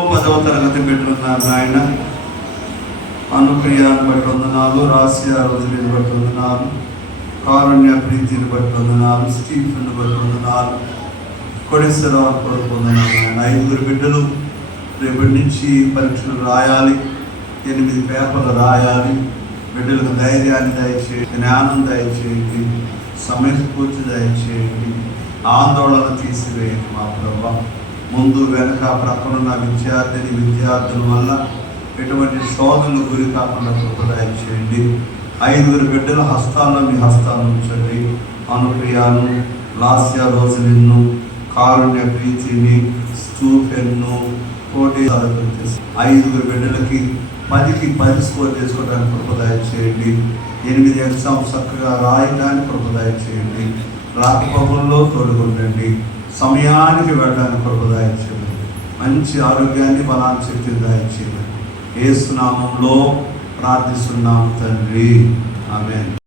10వ తరగతి పెట్టున్నారు నాయన. అనుప్రియాన్ని బట్టి వందనాలు, రాసియా రోజుని బట్టి వందనాలు, కారుణ్య ప్రీతిని బట్టి వందనాలు, స్టీఫెన్ బట్టి వందనాలు, కొడేశ్వరరావు కొడుకు వందనాలు. ఆయన 5 బిడ్డలు రేపటి నుంచి పరీక్షలు రాయాలి, 8 పేపర్లు రాయాలి. బిడ్డలకు ధైర్యాన్ని దయచేయండి, జ్ఞానం దయచేయండి, సమయస్ఫూర్తి దయచేయండి, ఆందోళన తీసివేయండి మా ప్రభా. ముందు వెనక ప్రక్కనున్న విద్యార్థుల వల్ల ఎటువంటి శోధనలు గురి కాకుండా కృపదయం చేయండి. 5 బిడ్డల హస్తాల్లో మీ హస్తాలను ఉంచండి. అనుప్రియాను, లాస్యా రోజులిన్ను, కారుణ్య ప్రీతిని, స్టూఫెన్ను, పోటీ 5 బిడ్డలకి 10కి 10 స్కోర్ చేసుకోవడానికి కృపదయం చేయండి. 8 ఎగ్జామ్స్ చక్కగా రాయడానికి కృపదయం చేయండి. రాకపోకల్లో తోడుకుండండి. సమయానికి వెళ్ళడానికి కృపదయం చేయండి. మంచి ఆరోగ్యాన్ని, బలాన్ని, శక్తిని దయచేయండి. యేసు నామములో ప్రార్థిస్తున్నాము తండ్రి, ఆమేన్.